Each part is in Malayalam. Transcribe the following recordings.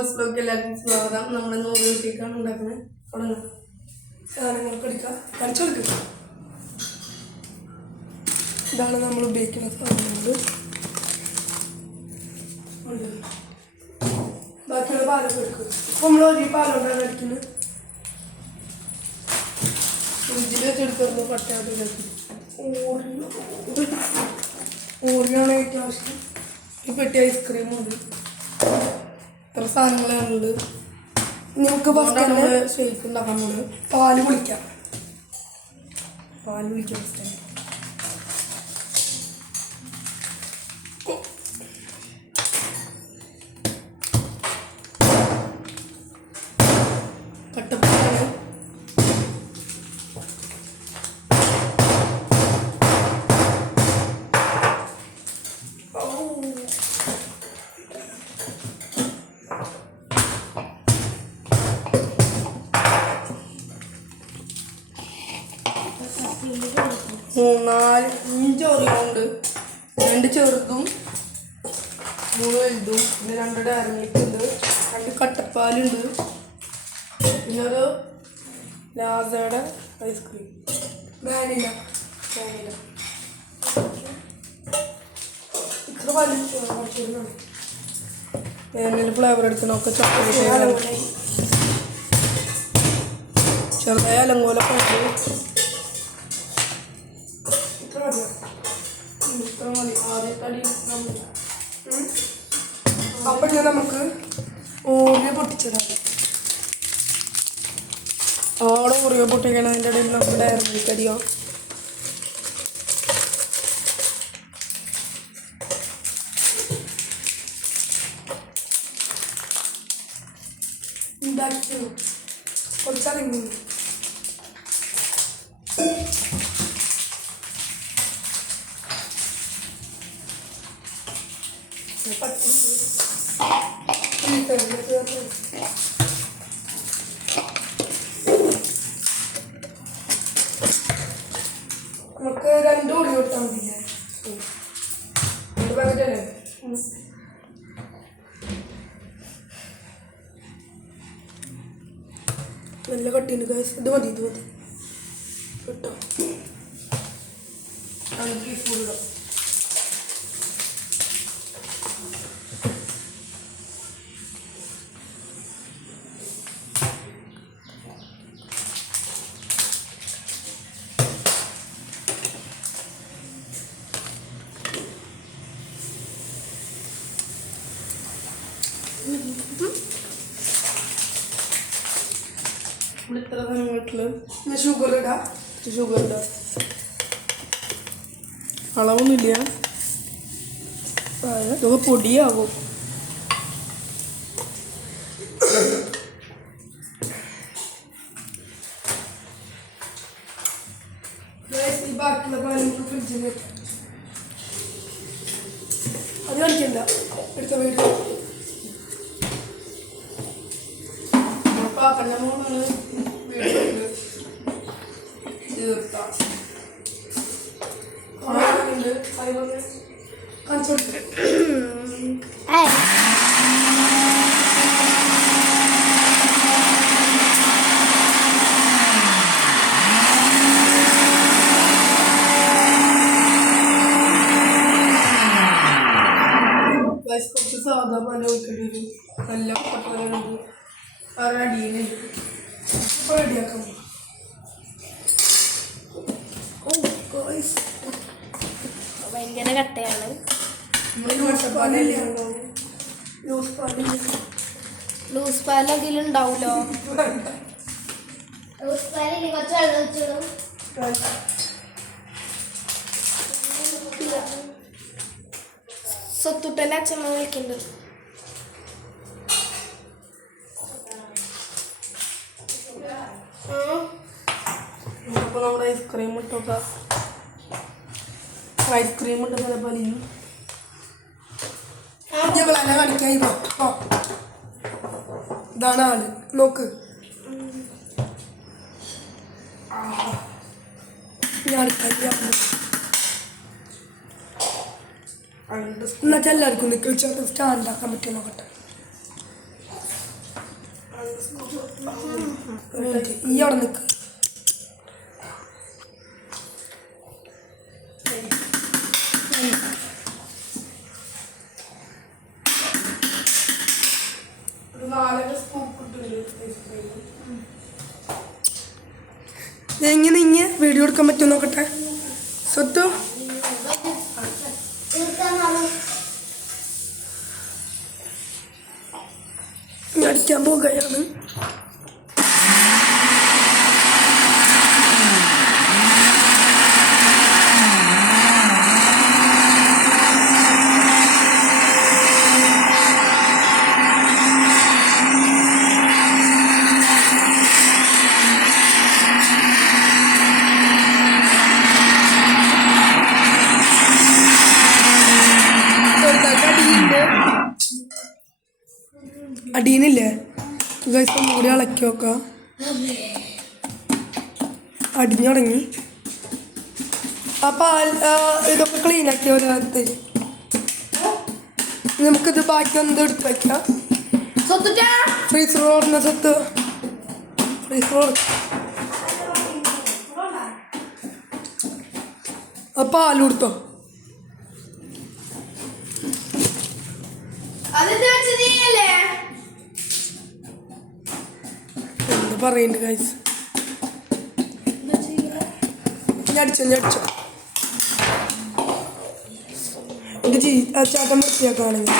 എല്ലാവർക്കും സ്വാഗതം. നമ്മുടെ നൂറിലേക്കാണ് ഉണ്ടാക്കുന്നത്. തുടങ്ങാം. സാധനങ്ങൾക്ക് എടുക്കാം, കളിച്ചെടുക്കുക. ഇതാണ് നമ്മൾ ഉപയോഗിക്കുന്ന സാധനങ്ങൾ. ബാക്കിയുള്ള പാലൊക്കെ എടുക്കുക. ഇപ്പം നമ്മൾ ഒരു പാലോട്ടാണ് അടിക്കുന്നത്. ഫ്രിഡ്ജിൽ വെച്ചെടുക്കുന്നത് പട്ടാതിലേക്ക് ഓറിയാണ് ഏറ്റവും ആവശ്യം. ഈ പെട്ടി ഐസ്ക്രീമുണ്ട്. ഇത്ര സാധനങ്ങളുണ്ട്. നമുക്ക് ഫസ്റ്റ് ഷേക്ക് ഉണ്ടാക്കാൻ പോകുന്നത് പാല് കുളിക്കാം. ഫസ്റ്റ് കട്ടപ്പാലാണ്. മൂന്നാല് 5 ഓറിയുണ്ട്. 2 ചെറുതും 3 വലുതും, പിന്നെ 2 ഡയറി മിൽക്ക് ഉണ്ട്, 2 കട്ടപ്പാലുണ്ട്, പിന്നെ ഒരു ലാസയുടെ ഐസ്ക്രീം, വാനില ഇത്ര വലിയ വേനൽ ഫ്ലേവർ എടുക്കണമൊക്കെ ചോക്ലേറ്റ് ചെറുതായ അലങ്കോലൊക്കെ ഉണ്ട്. അപ്പം ഞാൻ നമുക്ക് ഓറിയോ പൊട്ടിച്ചതാണ്. ആടെ ഓറിയോ പൊട്ടിക്കണം. അതിൻ്റെ ഇടയിൽ നമുക്ക് ഡയറി മിൽക്ക് അരിയോ ഉണ്ടാക്കി കുറച്ചറിഞ്ഞു. നമുക്ക് 2 ഓടി കൊടുത്താൽ മതില്ലേ? 2 പാക്കറ്റല്ലേ? നല്ല കട്ടിയുണ്ട് ഗൈസ്. ഇത് മതി കേട്ടോ. ഫുള്ളോ ഇത്ര വീട്ടിൽ ഷുഗർ ഇടാം. അളവൊന്നുമില്ല, ഇതൊക്കെ പൊടിയാവും. ബാക്കിയുള്ള പാലും ഫ്രിഡ്ജിൽ വെക്കാം. അത് കളിക്കണ്ട, എടുത്ത വീട്ടിൽ കണ്ണമൂന്നാണ് വീട്ടിൽ തീർത്താം. ഉണ്ട് അതിനൊന്ന് കാണിച്ചു കൊടുത്തിട്ട് കുറച്ച് സാധാ പാല ഒഴിക്കേണ്ടി വരും. നല്ല പട്ടലുണ്ട്, അടിയുന്നുണ്ട്. ഇപ്പോൾ റെഡിയാക്കാം. ഭയങ്കര കട്ടയാണ്. ലൂസ് പാൽ അതിലുണ്ടാവൂലോ. ലൂസ് പാലിൽ കുറച്ച് വെള്ളം വെച്ചിടും. സ്വത്തുട്ടൻ്റെ അച്ഛമ്മ വിളിക്കുന്നുണ്ട്. അപ്പോൾ നമ്മുടെ ഐസ്ക്രീം ഇട്ടോക്കാം. ഐസ്ക്രീം ഉണ്ട് പല പലിയും കളിക്കായി. ഇതാണ് ആള്, നോക്ക്. ഞാൻ എന്നുവെച്ചാൽ എല്ലാവർക്കും നിൽക്കുക സ്റ്റാൻഡാക്കാൻ പറ്റുമോ നോക്കട്ടെ. ഈ അവിടെ നിൽക്ക്. എങ്ങനെ ഇങ്ങനെ വീഡിയോ എടുക്കാൻ പറ്റുമോ നോക്കട്ടെ. സ്വത്ത് അടിക്കാൻ പോകുകയാണ്. അടീനില്ലേ ഗൈസ് കൂടി ഇളക്കി നോക്കാം. അടിഞ്ഞു തുടങ്ങി. അപ്പം ഇതൊക്കെ ക്ലീൻ ആക്കി ഒരാളത്ത് നമുക്കിത് ബാക്കി ഒന്ന് എടുത്ത് വയ്ക്കാം. ഫ്രീസർ ഓടുന്ന സ്വത്ത് ഫ്രീസർ പാൽ കൊടുത്തോ. എന്ത് പറയുന്നുണ്ട് ഗൈസ്. ഞടിച്ചോ ഇത് ചേട്ടൻ വൃത്തിയാക്കുകയാണെങ്കിൽ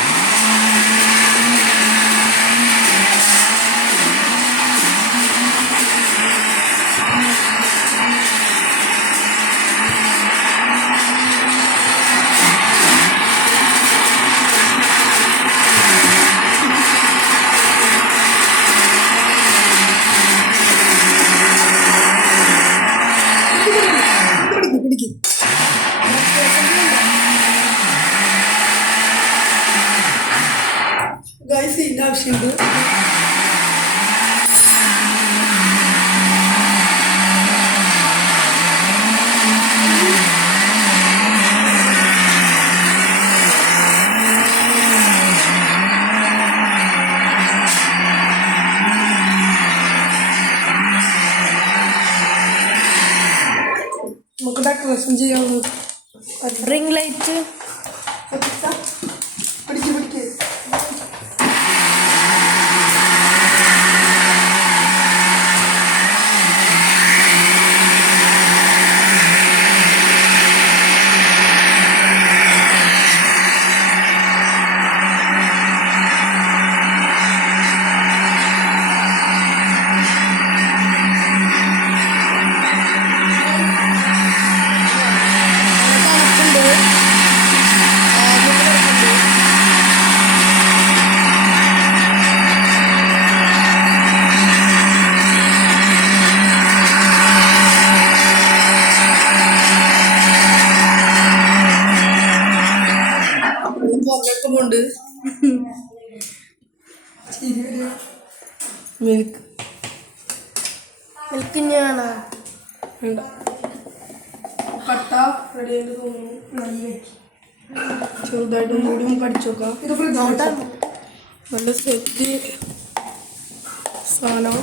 ഗൈസ് ഇതിൻ്റെ ആവശ്യമുണ്ട്. നമുക്ക് ഡെക്കറേഷൻ ചെയ്യാവുന്നത് റിംഗ് ലൈറ്റ് പിടിക്ക് പോണ്ട് മിൽക്ക് മിൽക്കിനാണ് കട്ട റെഡി ആയിട്ട് തോന്നുന്നു. നല്ല ചെറുതായിട്ട് കൂടി നമുക്ക് അടിച്ചു നോക്കാം. ഇത് നല്ല സെറ്റ് സാധനം.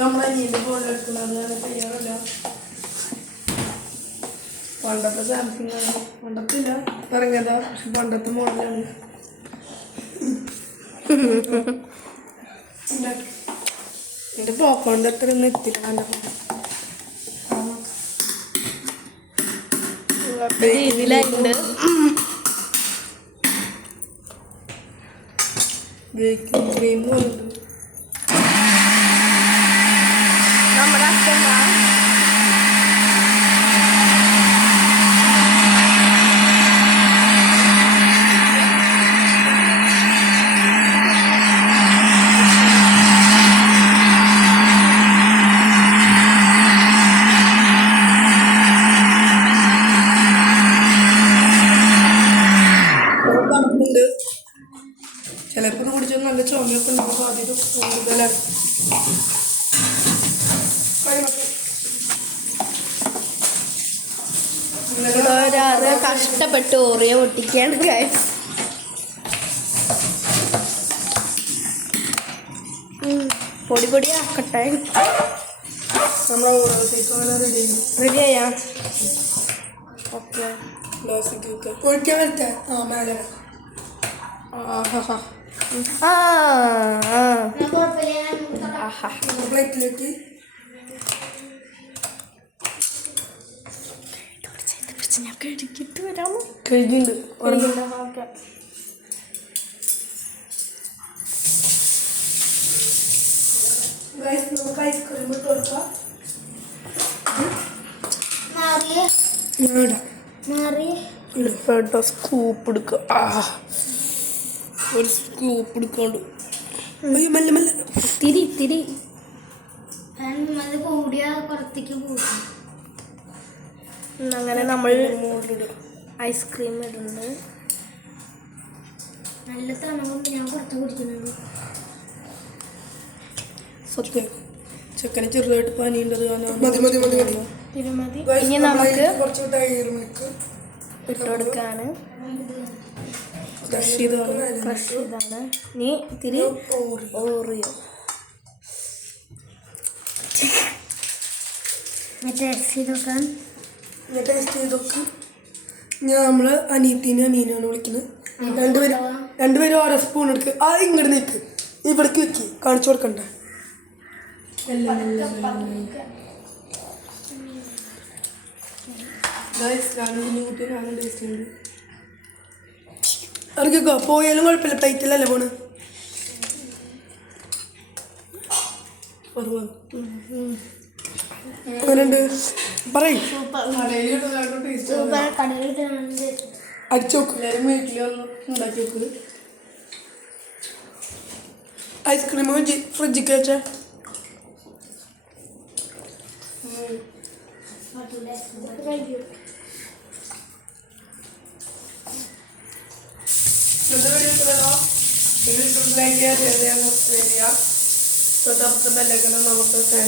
നമ്മളെ നീണ്ട ഫോണിൽ എടുക്കുന്നത് ഞാൻ തയ്യാറല്ല. പണ്ടത്തെ സാംസങ് ആണ്. പണ്ടത്തില്ല ഇറങ്ങിയതാ, പക്ഷെ പണ്ടത്തെ മോഡലാണ്. എൻ്റെ പോക്കോണ്ട് അത്ര ഒന്നും എത്തില്ല. എൻ്റെ ഇതിലുണ്ട് ബേക്കിംഗ് ക്രീം പോലുണ്ട്. നമ്മുടെ അച്ഛനാ ചിലപ്പോൾ കുടിച്ചാൽ നല്ല ചുമയൊക്കെ ഉണ്ടാകും. സാധ്യത കൂടുതലാണ്. ഒരാറ് കഷ്ടപ്പെട്ട് ഓറിയ പൊട്ടിക്കുകയാണ് ഗൈസ്. പൊടി പൊടിയാക്കട്ടെ. നമ്മളെ ഓരോത്തേക്കാണ് റെഡി ആയാ? ഓക്കെ. ഗ്ലാസ്സിലേക്ക് ഒഴിക്കാൻ വരട്ടെ. ആ മേലെ പ്ലേറ്റിലേക്ക് ഞാൻ കഴുകിട്ട് വരാമോ? കഴുകിണ്ട്. ഓക്കെ. നമുക്ക് ഐസ്ക്രീം ഇട്ട് കൊടുക്കാം. ഞാനിടാം. സ്കൂപ്പ് എടുക്കുക. ഒരു സ്കൂപ്പ് എടുക്കാണ്ട് മെല്ലെ മെല്ലെ തിരി അങ്ങനെ നമ്മൾ ഐസ്ക്രീം ഇടുന്നുണ്ട്. നല്ല തണുപ്പ് ഞാൻ പുറത്ത് കുടിക്കുന്നുണ്ട്. ചെക്കന് ചെറുതായിട്ട് പനിയുള്ളത് തിരുമതി. ഇനി നമുക്ക് കുറച്ച് ടൈർ മിൽക്ക് ഇട്ട് കൊടുക്കാണ്. ക്രഷ് ചെയ്താണ്. ക്രഷ് ഇതാണ്. ഇനി ഇത്തിരി ഓറിയോ. ടേസ്റ്റ് ചെയ്തൊക്കെ ടേസ്റ്റ് ചെയ്തൊക്കെ നമ്മൾ അനിയനാണ് വിളിക്കുന്നത്. രണ്ടുപേരും ഓരോ സ്പൂൺ എടുക്കുക. ആ ഇങ്ങോട്ട് നിൽക്ക്, ഇവിടേക്ക് വെക്ക്, കാണിച്ചു കൊടുക്കണ്ട. ഇറക്കിക്കോ, പോയാലും കുഴപ്പമില്ല. പ്ലേറ്റിലല്ലേ പോണ്. അങ്ങനെയുണ്ട് പറയ്. അടിച്ചു നോക്ക്. വീട്ടിലൊന്നും ഉണ്ടാക്കി നോക്ക്. ഐസ്ക്രീം ഫ്രിഡ്ജിക്ക് വെച്ചേ. നമുക്ക്